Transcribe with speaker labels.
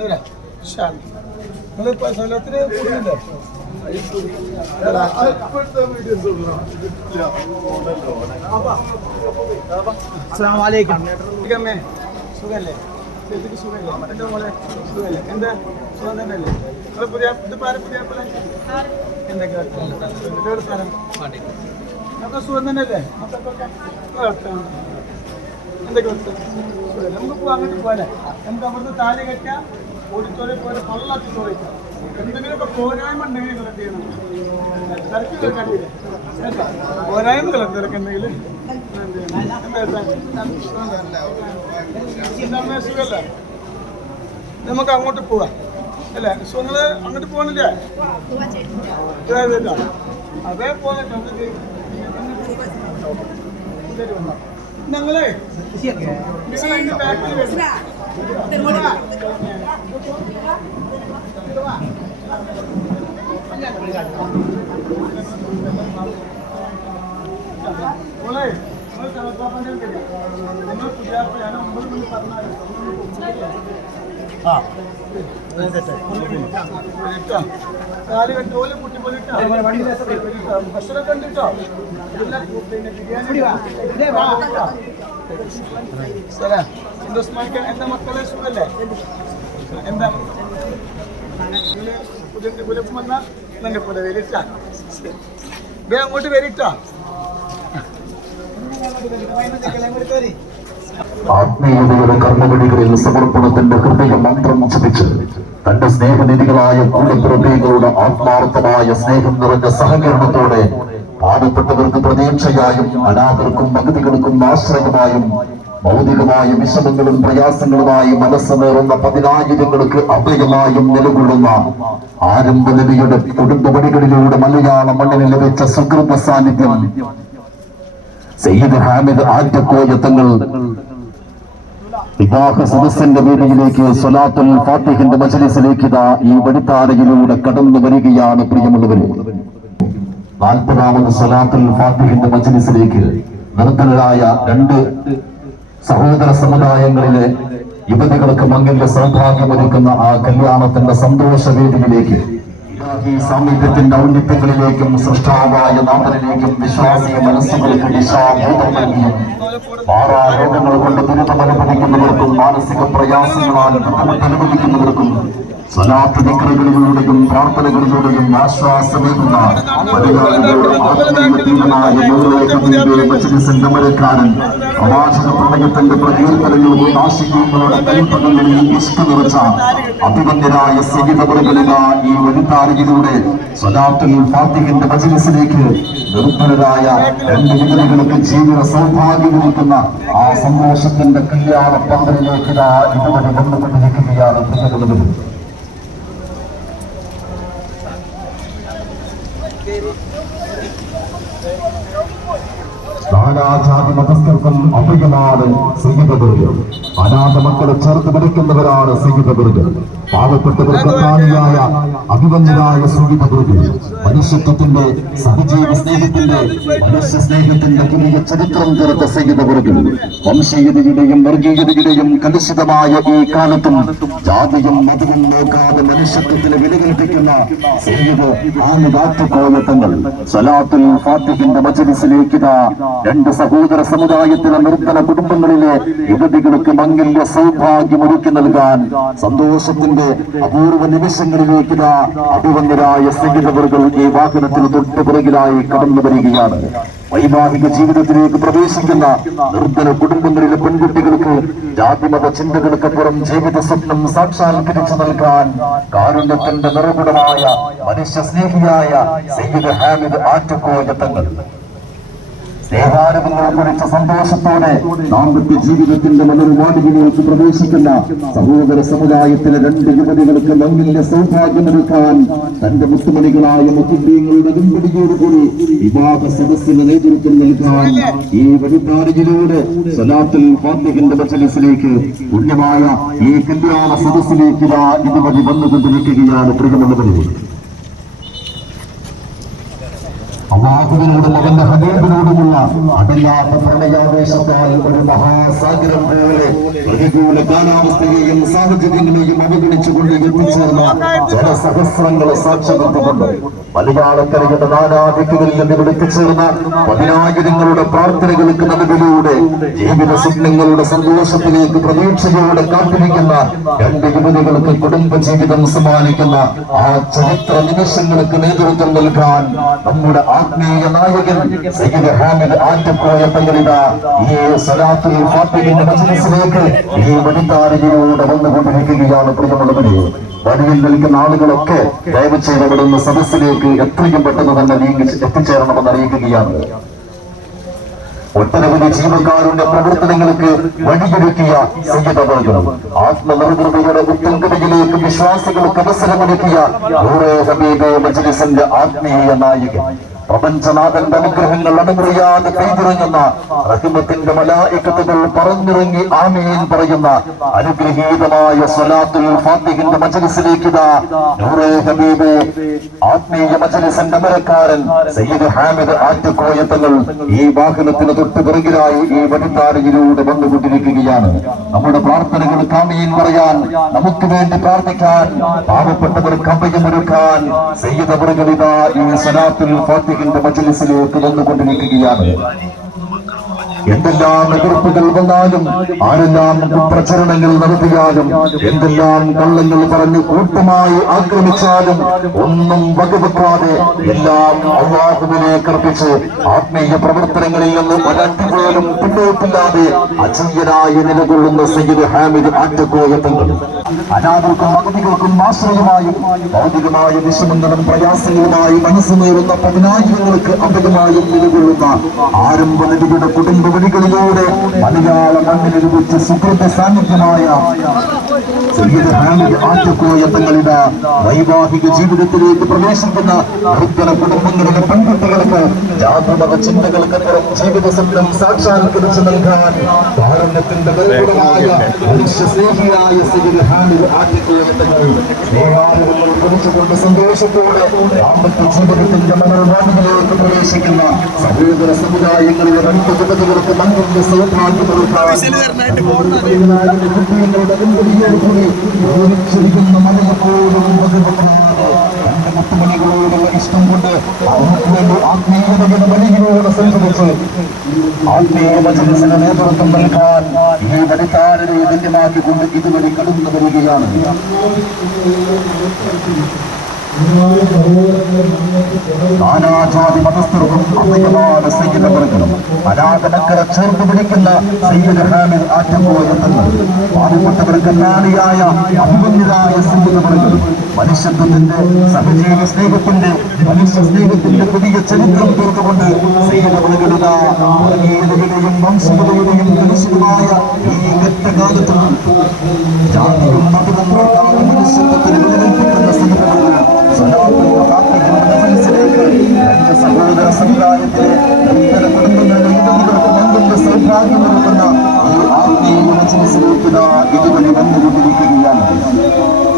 Speaker 1: നിങ്ങൾ സ്ഥലത്തിന് കൂടുന്നില്ലേ സുഖല്ലേ ചേച്ചിക്ക് സുഖല്ലേ എന്റെ മോളെ സുഖല്ലേ എന്റെ സുഖം തന്നെയല്ലേ? നിങ്ങൾ പുതിയ ഇത് പാര പുതിയ എന്തൊക്കെ സ്ഥലം നമുക്ക് സുഖം തന്നെയല്ലേ. എന്തൊക്കെ സുഖമല്ലേ? നമുക്ക് അങ്ങോട്ട് പോലെ നമുക്ക് അവിടുന്ന് താലി കെട്ടാം ഓഡിറ്റോറിയം പോലെ പള്ളാത്തി ചോദിക്കാം എന്തെങ്കിലുമൊക്കെ പോരായ്മ ഉണ്ടെങ്കിൽ എന്ത് ചെയ്യണം? തിരക്ക് കേൾക്കാണ്ടില്ല പോരായ്മകൾ എന്തൊക്കെ എന്തെങ്കിലും സുഖല്ലേ നമുക്ക് അങ്ങോട്ട് പോവാം. അല്ലേ? നിങ്ങൾ അങ്ങോട്ട് പോകണില്ലേ. അതേപോലെ ഞങ്ങളെ നിങ്ങൾ അതിന്റെ ബാക്കിൽ വരും. പറഞ്ഞാലും കാൽ കുട്ടി പോലെ ഇട്ടോ. ഭക്ഷണം കണ്ടിട്ടോ പിന്നെ ബിരിയാണി സലാം. എന്താ മക്കളെ സുഖല്ലേ? എന്താ? പുലപ്പം വന്നാൽ നിന്റെ കൂടെ വരിട്ടാ. വേ അങ്ങോട്ട് വരിട്ടാ.
Speaker 2: ആത്മീയതയുടെ കർമ്മപടികളിൽ സമർപ്പണത്തിന്റെ ഹൃദയ മന്ത്രം ജപിച്ച് തന്റെ സ്നേഹനിധികളായ കൂടപ്പിറപ്പികളുടെ ആത്മാർത്ഥമായ സ്നേഹം നിറഞ്ഞ സഹകരണത്തോടെ പാവപ്പെട്ടവർക്ക് പ്രതീക്ഷയായും അനാഥർക്കും ഭക്തികൾക്കും ആശ്രയമായും ഭൗതികമായ വിഷമങ്ങളും പ്രയാസങ്ങളുമായി മനസ്സമേറുന്ന പതിനായിരങ്ങൾക്ക് അഭയമായും നിലകൊള്ളുന്ന ആരംഭ നബിയുടെ കുടുംബപടികളിലൂടെ മലയാള മണ്ണിന് ലഭിച്ച സുഹൃത സാന്നിധ്യം. സയ്യിദ് ഹാമിദ് ആറ്റക്കോയ തങ്ങൾ വിവാഹ സദസ്സിന്റെ വേദിയിലേക്ക് സൊലാത്തുൽ ഫാത്തിഹിന്റെ മജലിസിലേക്ക് ഇതാ ഈ വഴിത്താരയിലൂടെ കടന്നു വരികയാണ് പ്രിയമുള്ളവരെ. നാൽപ്പതാമത് സൊലാത്തുൽ ഫാത്തിഹിന്റെ മജലിസിലേക്ക് നിർത്തലരായ രണ്ട് സഹോദര സമുദായങ്ങളിലെ യുവതികൾക്ക് മംഗല്യ സൗഭാഗ്യമൊരുക്കുന്ന ആ കല്യാണത്തിന്റെ സന്തോഷ വേദിയിലേക്ക് സാമീപ്യത്തിന്റെ ഔന്നിത്യങ്ങളിലേക്കും സൃഷ്ടാവായ നാമനിലേക്കും വിശ്വാസിയ മനസ്സുകൾക്ക് ദിശാബോധം നൽകിയും മാറാ രോഗങ്ങൾ കൊണ്ട് ദുരിതമനുഭവിക്കുന്നവർക്കും മാനസിക പ്രയാസങ്ങളാൽ ബുദ്ധിമുട്ട് അനുഭവിക്കുന്നവർക്കും സ്വലാത്ത് പ്രാർത്ഥനകളിലൂടെയും ആശ്വാസമേകുന്ന അമരക്കാരൻ പ്രവാചക പ്രണയത്തിന്റെ പ്രകീർത്തനങ്ങളും ആശയങ്ങളുടെ കൽപ്പനകളിൽ ഇഷ്ടം നിറച്ച അഭിമന്യരായ സഹിതമുറകളില ഈ വഴിത്താരയിലൂടെ സ്വലാത്തുൽ ഫാത്തിഹിന്റെ മജ്ലിസിലേക്ക് നിർഭരരായ രണ്ട് വിതരകൾക്ക് ജീവിത സൗഭാഗ്യം നിൽക്കുന്ന ആ സന്തോഷത്തിന്റെ കല്യാണ പന്തലിലേക്ക് ഇതാ ഇതുവരെ വന്നുകൊണ്ടിരിക്കുകയാണ്. പ്രിയമുള്ളവരും നാനാജാതി മതസ്ഥർക്കും അഭയമാണ് സയ്യിദബർഗ് അനാഥ മക്കളെ ചേർത്ത് പിടിക്കുന്നവരാണ് സയ്യിദബർഗ് പാവപ്പെട്ടവർക്ക് അഭിമന്യനായ സയ്യിദബർഗ് മനുഷ്യത്വത്തിന്റെ സഹജീവി സ്നേഹത്തിന്റെ മനുഷ്യ സ്നേഹത്തിന്റെ പുതിയ ചരിത്രം തീർത്ത സയ്യിദബർഗ് വംശീയതയുടെയും വർഗീയതയുടെയും കലുഷിതമായ ഈ കാലത്തും ജാതിയും മതവും നോക്കാതെ മനുഷ്യത്വത്തിന് വിലകൽപ്പിക്കുന്ന സയ്യിദ് ആനുകാത്തുകോയത്തങ്ങൾ സലാത്തുൽ ഫാത്തിഹിന്റെ മജലിസിലേക്ക് രണ്ട് സഹോദര സമുദായത്തിലെ നിർത്തല കുടുംബങ്ങളിലെ യുവതികൾക്ക് മംഗല്യ സൗഭാഗ്യം ഒരുക്കി നൽകാൻ സന്തോഷത്തിന്റെ അപൂർവ നിമിഷങ്ങളിലേക്ക് അഭിവന്യരായ സഹിതവർകൾ ഈ വാഹനത്തിന് തൊട്ടു പുറകിലായി കടന്നു വരികയാണ്. വൈവാഹിക ജീവിതത്തിലേക്ക് പ്രവേശിക്കുന്ന നിർദ്ധന കുടുംബങ്ങളിലെ പെൺകുട്ടികൾക്ക് ജാതിമത ചിന്തകൾക്കപ്പുറം ജീവിത സ്വപ്നം സാക്ഷാത്കരിച്ചു നൽകാൻ കാരുണ്യത്തിന്റെ നിറകുടമായ മനുഷ്യ സ്നേഹിയായ സയ്യിദ് ഹാമിദ് ആറ്റുകോയ തങ്ങൾ. സ്നേഹാനുഭവങ്ങൾ കുറിച്ച സന്തോഷത്തോടെ ദാമ്പത്യ ജീവിതത്തിന്റെ മനോവാടികളിലേക്ക് പ്രവേശിക്കുന്ന സഹോദര സമുദായത്തിലെ രണ്ട് യുവതികൾക്ക് മംഗല്യ സൗഭാഗ്യമൊരുക്കാൻ തന്റെ മുത്തുമണികളായ മുത്തുബീങ്ങളുടെ അകമ്പടിയോടുകൂടി വിവാഹ സദസ്സിന് നേതൃത്വം നൽകാൻ ഈ വഴിത്താരയിലൂടെ സലാത്തുൽ ഫാത്തിഹിന്റെ മജലിസിലേക്ക് പുണ്യമായ ഈ കല്യാണ സദസ്സിലേക്ക് ഇതാ ഇതുവഴി വന്നുകൊണ്ടിരിക്കുകയാണ് പ്രിയമുള്ളവരെ. അള്ളാഹുവിനോടും അവന്റെ ഹബീബിനോടുമുള്ള അതില്ലാത്ത പ്രണയാവേശത്താൽ ഒരു മഹാസാഗരം പോലെ പ്രതികൂല കാലാവസ്ഥയെയും സാഹചര്യങ്ങളെയും അവഗണിച്ചുകൊണ്ട് എത്തിച്ചേർന്ന ജനസഹസ്രങ്ങളെ സാക്ഷ്യപ്പെടുത്തുന്നുണ്ട് മലയാളക്കരയുടെ നാനാദിക്കുകളിൽ നിന്ന് എത്തിച്ചേർന്ന പതിനായിരങ്ങളുടെ പ്രാർത്ഥനകൾക്ക് നടുവിലൂടെ ജീവിത സ്വപ്നങ്ങളുടെ സന്തോഷത്തിലേക്ക് പ്രതീക്ഷയോടെ കാത്തിരിക്കുന്ന രണ്ട് യുവതികൾക്ക് കുടുംബജീവിതം സമ്മാനിക്കുന്ന ആ ചരിത്ര നിമിഷങ്ങൾക്ക് നേതൃത്വം നൽകാൻ നമ്മുടെ ആത്മീയ നായകൻ സയ്യിദ് ഹാമിദ് ആറ്റക്കോയ തങ്ങളിത ഈ സലാത്തുൽ ഫാത്തിഹിന്റെ മജ്ലിസിലേക്ക് ഈ വനിതാരയിലൂടെ വന്നുകൊണ്ടിരിക്കുകയാണ് പ്രിയമുള്ളവരെ വഴിയിൽ നിൽക്കുന്ന ആളുകളൊക്കെ ദയവ് ചെയ്ത് അവിടെ നിന്ന് സദസ്സിലേക്ക് എത്രയും പെട്ടെന്ന് തന്നെ നീങ്ങി എത്തിച്ചേരണമെന്ന് അറിയിക്കുകയാണ്. ഒട്ടനവധി ജീവക്കാരുടെ പ്രവർത്തനങ്ങൾക്ക് വഴിയൊരുക്കിയ സംഗീതവർഗം ആത്മനിർഭരതയുടെ ഉത്തങ്കതയിലേക്ക് വിശ്വാസികൾക്ക് അവസരമൊരുക്കിയ ഹബീബ് മജ്ലിസിന്റെ ആത്മീയ നായകൻ പ്രപഞ്ചനാഥന്റെ അനുഗ്രഹങ്ങൾ അണമുറിയാതെ പെയ്തിറങ്ങുന്ന റഹിമത്തിന്റെ മലായിക്കത്തുകൾ പറഞ്ഞിറങ്ങി ആമീൻ പറയുന്ന അനുഗ്രഹീതമായ സ്വലാത്തുൽ ഫാത്തിഹിന്റെ മജലിസിലേക്ക് ഇതാ. ആത്മീയ മജലിസിന്റെ മരക്കാരൻ സയ്യിദ് ഹാമിദ് ആറ്റുകോയത്തങ്ങൾ ഈ വാഹനത്തിന് തൊട്ട് പിറകിലായി ഈ വടിത്താരയിലൂടെ വന്നുകൊണ്ടിരിക്കുകയാണ്. നമ്മുടെ പ്രാർത്ഥനകൾ കാമിയിൽ പറയാൻ നമുക്ക് വേണ്ടി പ്രാർത്ഥിക്കാൻ പാവപ്പെട്ടവർക്ക് അഭയമൊരുക്കാൻ സയ്യിദ് അവർ ഈ സലാത്തുൽ ഫാത്തിഹിന്റെ മജലിസിലേക്ക് വന്നുകൊണ്ടിരിക്കുകയാണ്. എന്തെല്ലാം എതിർപ്പുകൾ വന്നാലും ആരെല്ലാം പ്രചരണങ്ങൾ നടത്തിയാലും എന്തെല്ലാം കള്ളങ്ങൾ പറഞ്ഞ് കൂട്ടമായി ആക്രമിച്ചാലും ഒന്നും വകവെക്കാതെ എല്ലാം അള്ളാഹുവിനെ കർപ്പിച്ച് ആത്മീയ പ്രവർത്തനങ്ങളിൽ നിന്ന് ഒരട്ടി പോലും പിന്നോട്ടില്ലാതെ അജീയനായി നിലകൊള്ളുന്ന സയ്യിദ് ഹാമിദ് ആറ്റക്കോയത്തങ്ങൾ അനാഥർക്കും അഗതികൾക്കും ആശ്രയമായും ഭൗതികമായ വിഷമങ്ങളും പ്രയാസങ്ങളുമായി മനസ്സ് നേരുന്ന പതിനായിരങ്ങൾക്ക് അമിതമായും നിലകൊള്ളുന്ന ആരംഭ നദിയുടെ കുടുംബ വഴികളിലൂടെ മലയാള മണ്ണിൽ ലഭിച്ച സുഹൃത്ത് സാന്നിധ്യമായ തങ്ങളുടെ വൈവാഹിക ജീവിതത്തിലേക്ക് പ്രവേശിക്കുന്ന നിർജന കുടുംബങ്ങളുടെ പെൺകുട്ടികൾക്ക് ജാതമത ചിന്തകൾക്കപ്പുറം ജീവിത സ്വപ്നം സാക്ഷാത്കരിച്ചു നൽകാൻ ഭാരതത്തിന്റെ വെറുകുടമായ മനുഷ്യ സ്നേഹിയായ സയ്യിദ് ഹാമിദ് ആറ്റക്കോയ തങ്ങൾ സ്നേഹാനുഭവങ്ങൾ സന്തോഷത്തോടെ ദാമ്പത്യ ജീവിതത്തിന്റെ മനോഭാവങ്ങളിലേക്ക് പ്രവേശിക്കുന്ന സഹോദര സമുദായങ്ങളിലെ രണ്ട് ജഗതുകൾക്ക് മുത്തുമണികളോടുള്ള ഇഷ്ടം കൊണ്ട് അവർക്ക് വേണ്ടി ആത്മീയതയുടെ വലിയോടെ സംഭവിച്ചു ആത്മീയ മജലിസിന് നേതൃത്വം നൽകാൻ ഈ ധന്യമാക്കിക്കൊണ്ട് ഇതുവരെ കടന്നു വരികയാണ്. നാനാജാതി മതസ്ഥർക്കും അധികமான സയ്യിദവർഗം അനാഥനക്കര ചേർത്ത് പിടിക്കുന്ന സയ്യിദ് ഹാമിദ് ആറ്റമ്പോയെത്തുന്നു പാവപ്പെട്ടവർക്ക് നാളിയായ അഭിമന്യരായ സയ്യിദവർഗം മനുഷ്യത്വത്തിന്റെ സഹജീവ സ്നേഹത്തിന്റെ മനുഷ്യ സ്നേഹത്തിന്റെ പുതിയ ചരിത്രം തീർത്തുകൊണ്ട് സയ്യിദവർഗളിത വർഗീയതയുടെയും വംശീയതയുടെയും മനുഷ്യരുമായ ഈ ഘട്ടകാലത്തും. ജാതിയും മതവും നോക്കാതെ സൗഭാഗ്യം നൽകുന്ന ഈ ആത്മീയ മജ്ലിസിലേക്ക് ഇതാ ഇതുവഴി വന്നുകൊണ്ടിരിക്കുകയാണ്